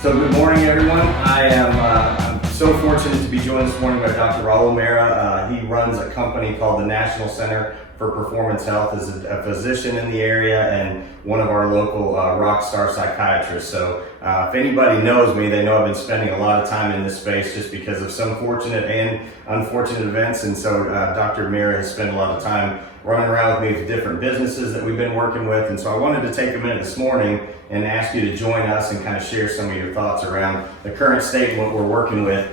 So good morning, everyone. I'm so fortunate to be joined this morning by Dr. Rahul Mehra. He runs a company called the National Center for Performance Health, is a physician in the area and one of our local rock star psychiatrists. So if anybody knows me, they know I've been spending a lot of time in this space just because of some fortunate and unfortunate events. And so Dr. Mehra has spent a lot of time running around with me with different businesses that we've been working with. And so I wanted to take a minute this morning and ask you to join us and kind of share some of your thoughts around the current state and what we're working with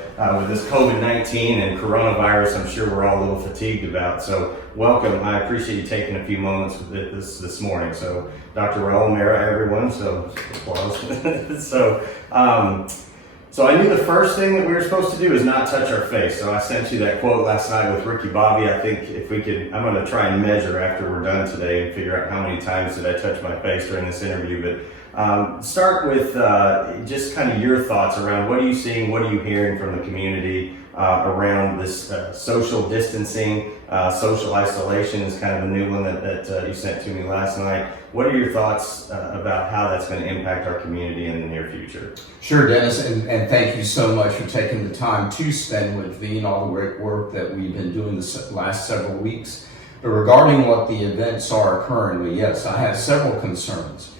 this COVID-19 and coronavirus. I'm sure we're all a little fatigued about. So welcome. I appreciate you taking a few moments with this morning. So Dr. Rahul Mehra, everyone. So applause. So I knew the first thing that we were supposed to do is not touch our face. So I sent you that quote last night with Ricky Bobby. I think if we could, I'm going to try and measure after we're done today and figure out how many times did I touch my face during this interview. But start with just kind of your thoughts around what are you seeing, what are you hearing from the community around this social distancing, social isolation is kind of a new one that you sent to me last night. What are your thoughts about how that's going to impact our community in the near future? Sure, Dennis, and thank you so much for taking the time to spend with me and all the great work that we've been doing the last several weeks. But regarding what the events are currently, yes, I have several concerns.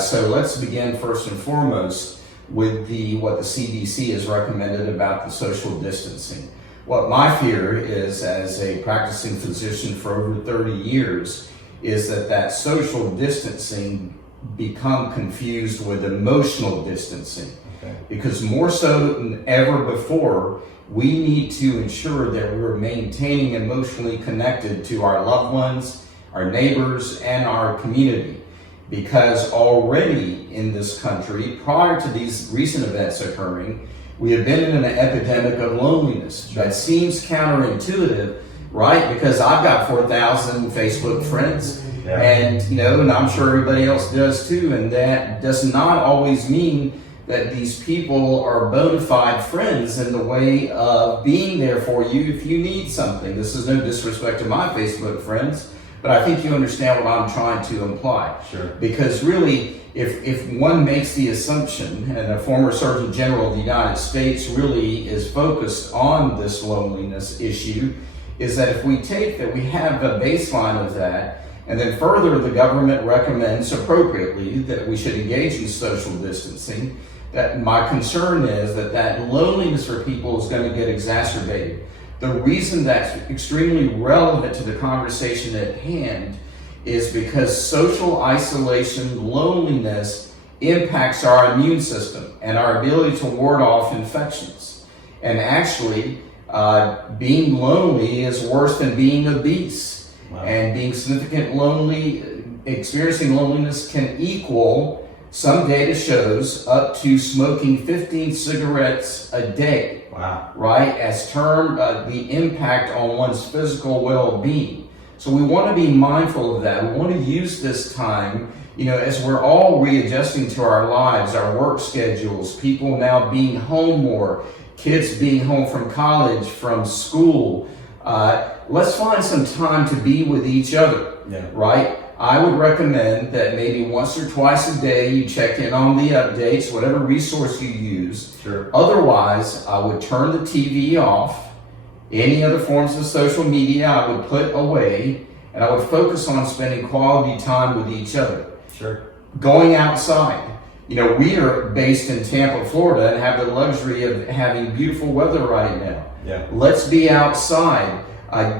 So let's begin first and foremost with what the CDC has recommended about the social distancing. What my fear is, as a practicing physician for over 30 years, is that social distancing become confused with emotional distancing. Okay. Because more so than ever before, we need to ensure that we're maintaining emotionally connected to our loved ones, our neighbors, and our community. Because already in this country, prior to these recent events occurring, we have been in an epidemic of loneliness. That seems counterintuitive, right? Because I've got 4,000 Facebook friends, yeah. And I'm sure everybody else does too. And that does not always mean that these people are bona fide friends in the way of being there for you if you need something. This is no disrespect to my Facebook friends, but I think you understand what I'm trying to imply. Sure. Because really, if one makes the assumption, and a former Surgeon General of the United States really is focused on this loneliness issue, is that if we take that we have a baseline of that, and then further the government recommends appropriately that we should engage in social distancing, that my concern is that loneliness for people is going to get exacerbated. The reason that's extremely relevant to the conversation at hand is because social isolation, loneliness, impacts our immune system and our ability to ward off infections. And actually, being lonely is worse than being obese. Wow. And being experiencing loneliness can equal, some data shows, up to smoking 15 cigarettes a day. Wow. Right? As termed the impact on one's physical well-being. So we want to be mindful of that. We want to use this time, as we're all readjusting to our lives, our work schedules, people now being home more, kids being home from college, from school. Let's find some time to be with each other, yeah. Right? I would recommend that maybe once or twice a day you check in on the updates, whatever resource you use. Sure. Otherwise, I would turn the TV off. Any other forms of social media I would put away, and I would focus on spending quality time with each other. Sure. Going outside. We are based in Tampa, Florida, and have the luxury of having beautiful weather right now. Yeah. Let's be outside,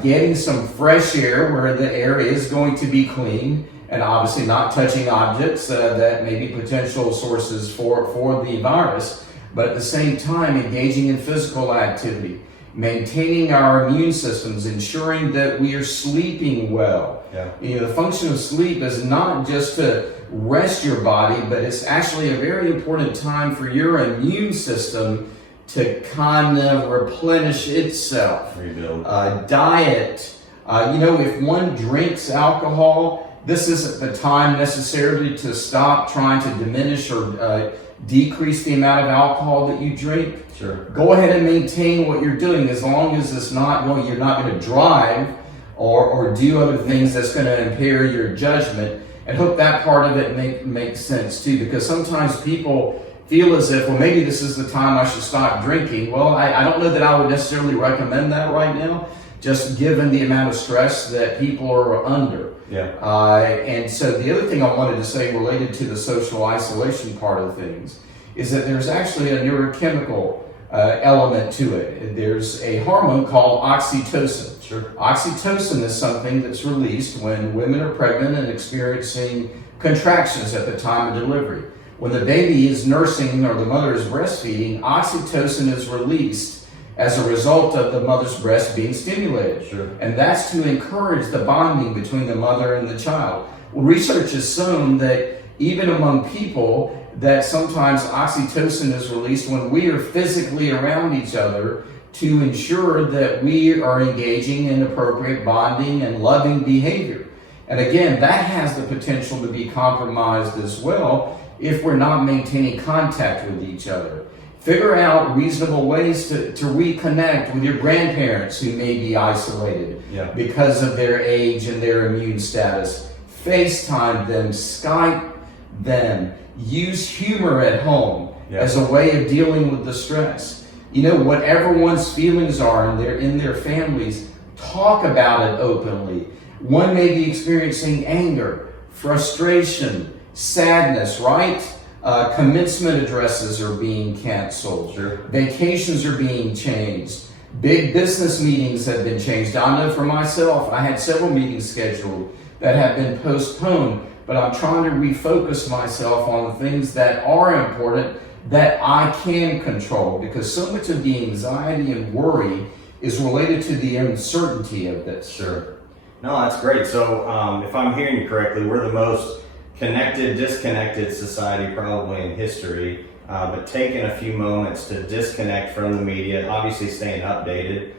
getting some fresh air where the air is going to be clean, and obviously not touching objects that may be potential sources for the virus, but at the same time engaging in physical activity, maintaining our immune systems, ensuring that we are sleeping well. Yeah. The function of sleep is not just to rest your body, but it's actually a very important time for your immune system to kind of replenish itself. Rebuild. Diet. If one drinks alcohol, this isn't the time necessarily to stop trying to diminish or decrease the amount of alcohol that you drink. Sure. Go ahead and maintain what you're doing, as long as you're not going to drive or do other things that's going to impair your judgment. And hope that part of it makes sense too, because sometimes people feel as if, well, maybe this is the time I should stop drinking. Well, I don't know that I would necessarily recommend that right now, just given the amount of stress that people are under. Yeah. And so the other thing I wanted to say related to the social isolation part of things is that there's actually a neurochemical element to it. There's a hormone called oxytocin. Sure. Oxytocin is something that's released when women are pregnant and experiencing contractions at the time of delivery. When the baby is nursing or the mother is breastfeeding, oxytocin is released as a result of the mother's breast being stimulated. Sure. And that's to encourage the bonding between the mother and the child. Well, research has shown that even among people, that sometimes oxytocin is released when we are physically around each other to ensure that we are engaging in appropriate bonding and loving behavior. And again, that has the potential to be compromised as well if we're not maintaining contact with each other. Figure out reasonable ways to reconnect with your grandparents who may be isolated because of their age and their immune status. FaceTime them, Skype them, use humor at home as a way of dealing with the stress. You know, whatever one's feelings are in their families, talk about it openly. One may be experiencing anger, frustration, sadness, right? Commencement addresses are being canceled. Sure. Vacations are being changed. Big business meetings have been changed. I know for myself, I had several meetings scheduled that have been postponed, but I'm trying to refocus myself on the things that are important that I can control, because so much of the anxiety and worry is related to the uncertainty of this. Sure. No, that's great. So if I'm hearing you correctly, we're the most connected, disconnected society probably in history, but taking a few moments to disconnect from the media, obviously staying updated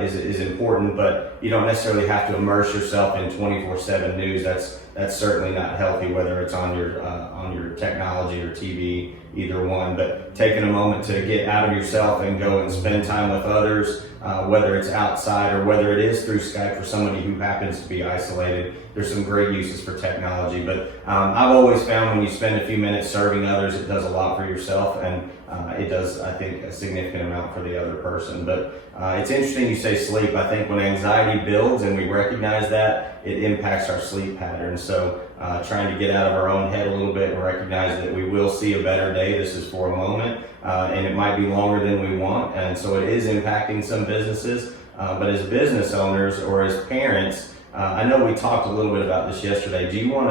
is important, but you don't necessarily have to immerse yourself in 24/7 news. That's certainly not healthy, whether it's on your technology or TV, either one. But taking a moment to get out of yourself and go and spend time with others, whether it's outside or whether it is through Skype for somebody who happens to be isolated. There's some great uses for technology, but I've always found when you spend a few minutes serving others, it does a lot for yourself, and it does, I think, a significant amount for the other person. But it's interesting you say sleep. I think when anxiety builds and we recognize that, it impacts our sleep patterns. So trying to get out of our own head a little bit and recognize that we will see a better day. This is for a moment, and it might be longer than we want. And so it is impacting some businesses. But as business owners or as parents, I know we talked a little bit about this yesterday. Do you want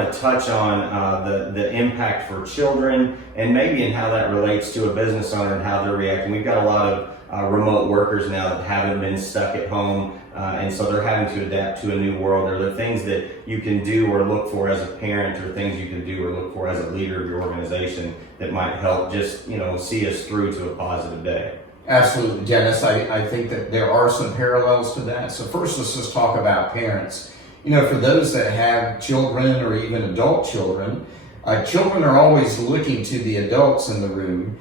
to touch on the impact for children and maybe in how that relates to a business owner and how they're reacting? We've got a lot of remote workers now that haven't been stuck at home, and so they're having to adapt to a new world. Are there things that you can do or look for as a parent, or things you can do or look for as a leader of your organization that might help just see us through to a positive day? Absolutely, Dennis. I think that there are some parallels to that. So first, let's just talk about parents. For those that have children or even adult children, children are always looking to the adults in the room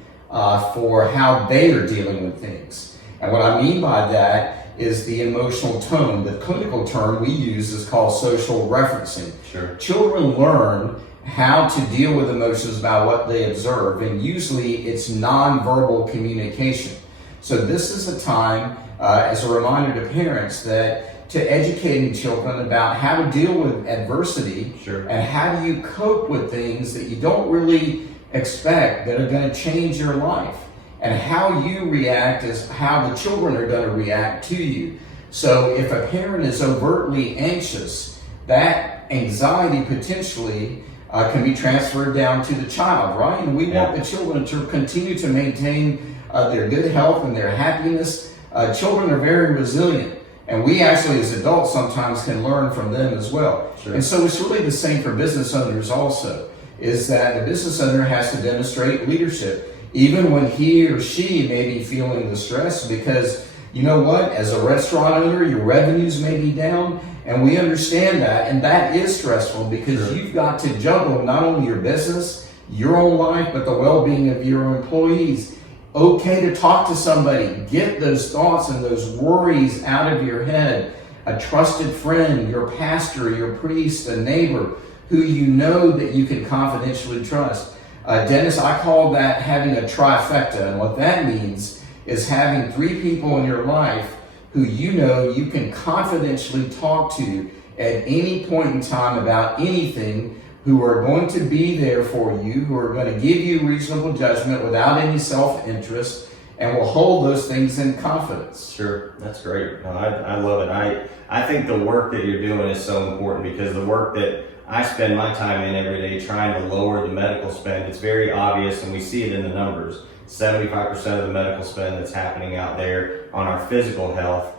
for how they are dealing with things. And what I mean by that is the emotional tone. The clinical term we use is called social referencing. Sure. Children learn how to deal with emotions by what they observe, and usually it's nonverbal communication. So this is a time, as a reminder to parents, that to educating children about how to deal with adversity. Sure. And how do you cope with things that you don't really expect that are going to change your life. And how you react is how the children are going to react to you. So if a parent is overtly anxious, that anxiety potentially can be transferred down to the child, right? And we want the children to continue to maintain their good health and their happiness. Children are very resilient, and we actually as adults sometimes can learn from them as well. Sure. And so it's really the same for business owners also, is that the business owner has to demonstrate leadership, even when he or she may be feeling the stress, because you know what, as a restaurant owner, your revenues may be down, and we understand that, and that is stressful because you've got to juggle not only your business, your own life, but the well-being of your employees. Okay to talk to somebody, get those thoughts and those worries out of your head. A trusted friend, your pastor, your priest, a neighbor who you know that you can confidentially trust. Dennis, I call that having a trifecta, and what that means is having 3 people in your life who you know you can confidentially talk to at any point in time about anything, who are going to be there for you, who are going to give you reasonable judgment without any self-interest, and will hold those things in confidence. Sure, that's great. No, I love it. I think the work that you're doing is so important, because the work that I spend my time in every day trying to lower the medical spend, it's very obvious, and we see it in the numbers. 75% of the medical spend that's happening out there on our physical health,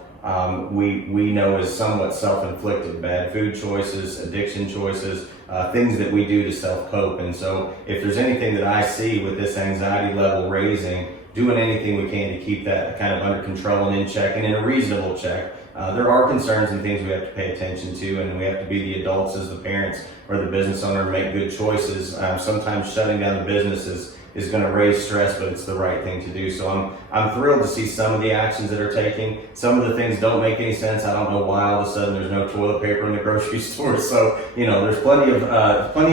we know is somewhat self-inflicted. Bad food choices, addiction choices, things that we do to self-cope. And so if there's anything that I see with this anxiety level raising, doing anything we can to keep that kind of under control and in check and in a reasonable check. There are concerns and things we have to pay attention to, and we have to be the adults as the parents or the business owner and make good choices. Sometimes shutting down the business is going to raise stress, but it's the right thing to do. So I'm thrilled to see some of the actions that are taking. Some of the things don't make any sense. I don't know why all of a sudden there's no toilet paper in the grocery store. So, there's plenty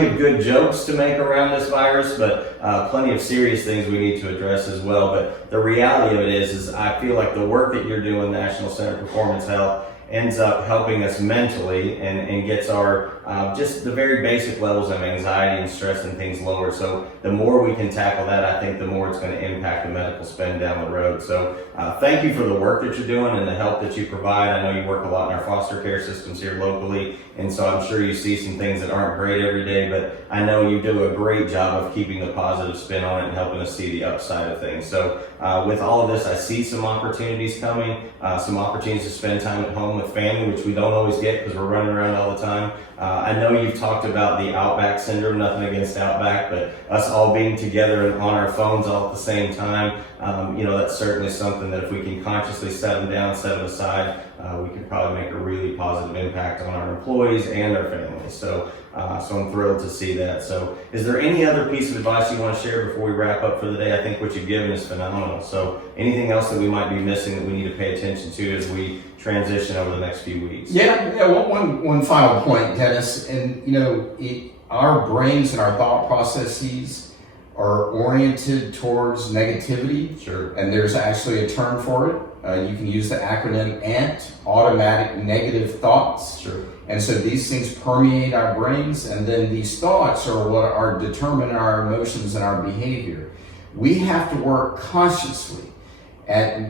of good jokes to make around this virus, but plenty of serious things we need to address as well. But the reality of it is I feel like the work that you're doing, National Center for Performance Health, ends up helping us mentally and gets our just the very basic levels of anxiety and stress and things lower. So the more we can tackle that, I think the more it's going to impact the medical spend down the road. So thank you for the work that you're doing and the help that you provide. I know you work a lot in our foster care systems here locally, and so I'm sure you see some things that aren't great every day, but I know you do a great job of keeping the positive spin on it and helping us see the upside of things. So with all of this, I see some opportunities coming, some opportunities to spend time at home with family, which we don't always get because we're running around all the time. I know you've talked about the Outback syndrome, nothing against Outback, but us all being together and on our phones all at the same time, that's certainly something that if we can consciously set them down, set them aside, we can probably make a really positive impact on our employees and our families. So I'm thrilled to see that. So is there any other piece of advice you want to share before we wrap up for the day? I think what you've given is phenomenal. So anything else that we might be missing that we need to pay attention to as we transition over the next few weeks? One final point, Dennis, and our brains and our thought processes are oriented towards negativity. Sure. And there's actually a term for it. You can use the acronym ANT, automatic negative thoughts. Sure. And so these things permeate our brains, and then these thoughts are what are determine our emotions and our behavior. We have to work consciously at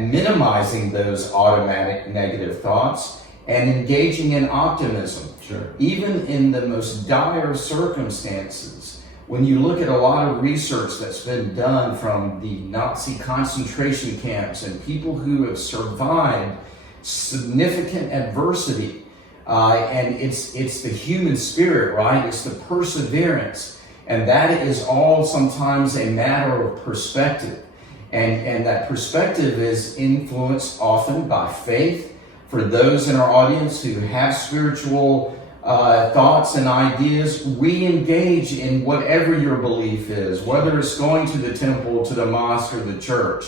minimizing those automatic negative thoughts and engaging in optimism. Sure. Even in the most dire circumstances, when you look at a lot of research that's been done from the Nazi concentration camps and people who have survived significant adversity, and it's the human spirit, right? It's the perseverance, and that is all sometimes a matter of perspective. And that perspective is influenced often by faith. For those in our audience who have spiritual thoughts and ideas, re-engage in whatever your belief is, whether it's going to the temple, to the mosque, or the church.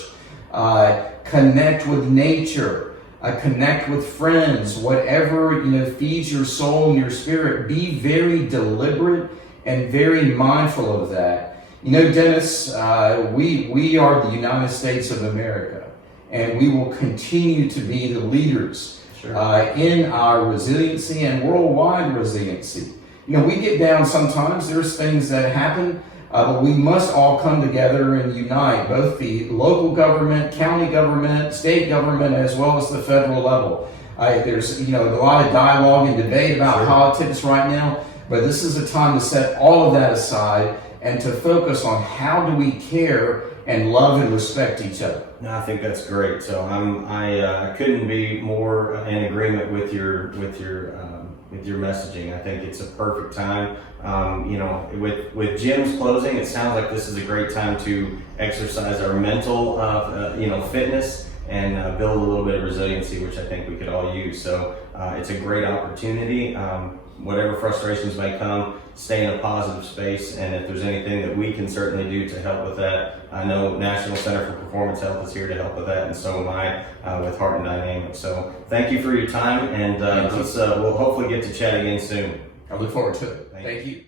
Connect with nature, connect with friends, whatever feeds your soul and your spirit. Be very deliberate and very mindful of that. Dennis, we are the United States of America, and we will continue to be the leaders in our resiliency and worldwide resiliency. We get down sometimes. There's things that happen, but we must all come together and unite, both the local government, county government, state government, as well as the federal level. There's a lot of dialogue and debate about politics right now, but this is a time to set all of that aside and to focus on how do we care and love and respect each other. No, I think that's great. So I couldn't be more in agreement with your messaging. I think it's a perfect time. With gyms closing, it sounds like this is a great time to exercise our mental, fitness and build a little bit of resiliency, which I think we could all use. So it's a great opportunity. Whatever frustrations may come, stay in a positive space, and if there's anything that we can certainly do to help with that, I know National Center for Performance Health is here to help with that, and so am I with Heart and Dynamics. So thank you for your time, and we'll hopefully get to chat again soon. I look forward to it. Thank you.